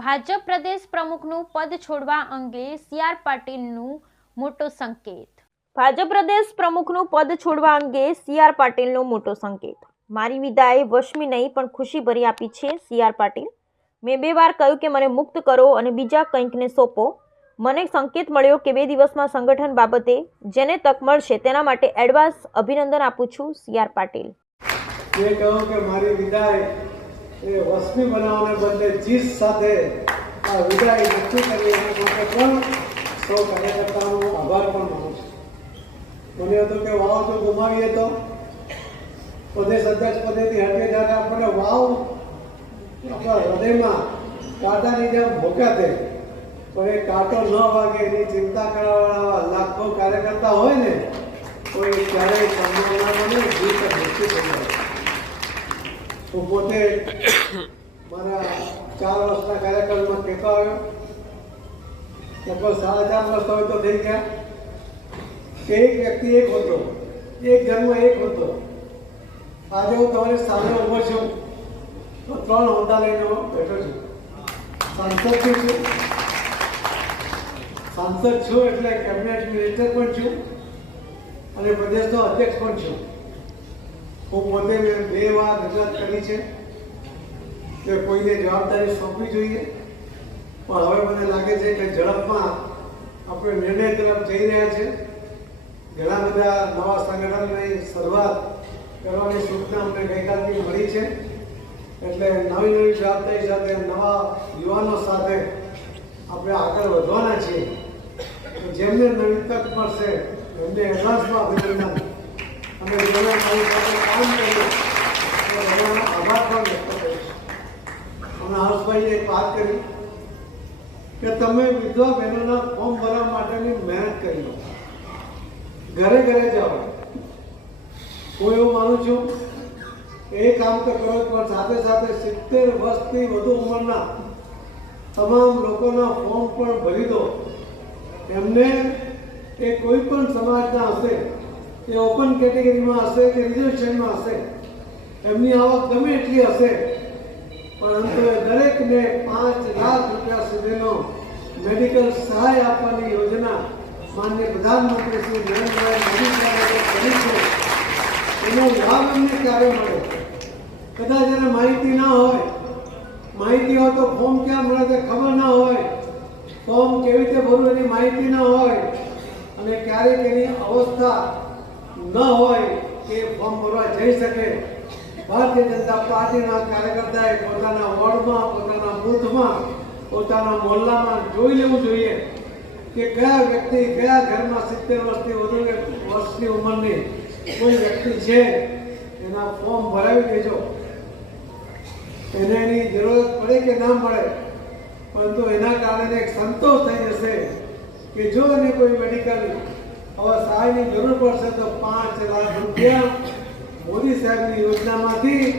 ભાજપ પ્રદેશ પ્રમુખનું પદ છોડવા અંગે સીઆર પાટીલનું મોટો સંકેત. ભાજપ પ્રદેશ પ્રમુખનું પદ છોડવા અંગે સીઆર પાટીલનો મોટો સંકેત. મારી વિદાય વશમી નહીં પણ ખુશી ભરી આપી છે સીઆર પાટીલ. મેં બે વાર કહ્યું કે મને મુક્ત કરો અને બીજા કંઈકને સોંપો. મને સંકેત મળ્યો કે બે દિવસમાં સંગઠન બાબતે જેને તક મળશે તેના માટે એડવાન્સ અભિનંદન આપું છું સીઆર પાટીલ. મેં કહ્યું કે મારી વિદાય એ વસ્મી બનાવવાને બદલે જીત સાથે આ વિદાય નક્કી કરી એના માટે પણ સૌ કાર્યકર્તાનો આભાર પણ માનું છું. મને હતું કે વાવ તો ગુમાવીએ તો પ્રદેશ અધ્યક્ષ પદેથી હટીએ જ્યારે આપણને વાવ આપણા હૃદયમાં કાંટાની જેમ ભોકાતે. પણ એ કાંટો ન વાગે એની ચિંતા કરવાવાળા લાખો કાર્યકર્તા હોય ને, તો એ ક્યારેય સંભાવના બને જીત નક્કી જાય. હું પોતે મારા ચાર વર્ષના કાર્યક્રમમાં કહેતો આવ્યો. લગભગ સાડા ચાર વર્ષ હોય તો થઈ ગયા. એક વ્યક્તિ એક હતો. એક જન્મ એક હતો. આજે હું તમારી સામે ઊભો છું. તો ત્રણ હોદ્દા લઈને બેઠો છું. સાંસદ બી છું. સાંસદ છું એટલે કેબિનેટ મિનિસ્ટર પણ છું. અને પ્રદેશનો અધ્યક્ષ પણ છું. હું પોતે બે વાર રજૂઆત કરી છે કે કોઈને જવાબદારી સોંપવી જોઈએ. પણ હવે મને લાગે છે કે ઝડપમાં આપણે નિર્ણય તરફ જઈ રહ્યા છે. ઘણા બધા નવા સંગઠનની શરૂઆત કરવાની સૂચના અમને ગઈકાલથી મળી છે. એટલે નવી નવી જવાબદારી સાથે, નવા યુવાનો સાથે આપણે આગળ વધવાના છીએ. જેમને નવી તક મળશે એમને એડવાન્સમાં અભિનંદન. અને જેને મારી સાથે કામ કર્યું એ બધાનો આભાર પણ વ્યક્ત કરીશ અને હર્ષભાઈએ એક વાત કરી કે તમે વિધવા બહેનોના ફોર્મ ભરવા માટેની મહેનત કરી લો ઘરે ઘરે જાઓ હું એવું માનું છું એ કામ તો કરો પણ સાથે સાથે સિત્તેર વર્ષથી વધુ ઉંમરના તમામ લોકોના ફોર્મ પણ ભરી દો એમને એ કોઈ પણ સમાજના હશે એ ઓપન કેટેગરીમાં હશે કે રિઝર્વેશનમાં હશે? એમની આવક ગમે એટલી હશે પરંતુ અંતે દરેકને પાંચ લાખ રૂપિયા સુધીનો મેડિકલ સહાય આપવાની યોજના માન્ય પ્રધાનમંત્રી શ્રી નરેન્દ્રભાઈ મોદી કરી છે, એનો લાભ એમને ક્યારે મળે? કદાચ એને માહિતી ના હોય, માહિતી હોય તો ફોર્મ ક્યાં મળે તે ખબર ના હોય ફોર્મ કેવી રીતે ભરવું એની માહિતી ના હોય, અને ક્યારેક એની અવસ્થા ન હોય એ ફોર્મ ભરવા જઈ શકે. ભારતીય જનતા પાર્ટીના કાર્યકર્તાએ પોતાના વોર્ડમાં પોતાના બૂથમાં, પોતાના મોહલ્લામાં જોઈ લેવું જોઈએ કે કયા વ્યક્તિ કયા ઘરમાં સિત્તેર વર્ષથી વધુ વર્ષની ઉંમરની કોઈ વ્યક્તિ છે, એના ફોર્મ ભરાવી દેજો. એને એની જરૂરત પડે કે ના મળે પરંતુ એના કારણે એક સંતોષ થઈ જશે કે જો એને કોઈ મેડિકલ હવે સહાયની જરૂર પડશે તો પાંચ લાખ રૂપિયા મોદી સાહેબની યોજનામાંથી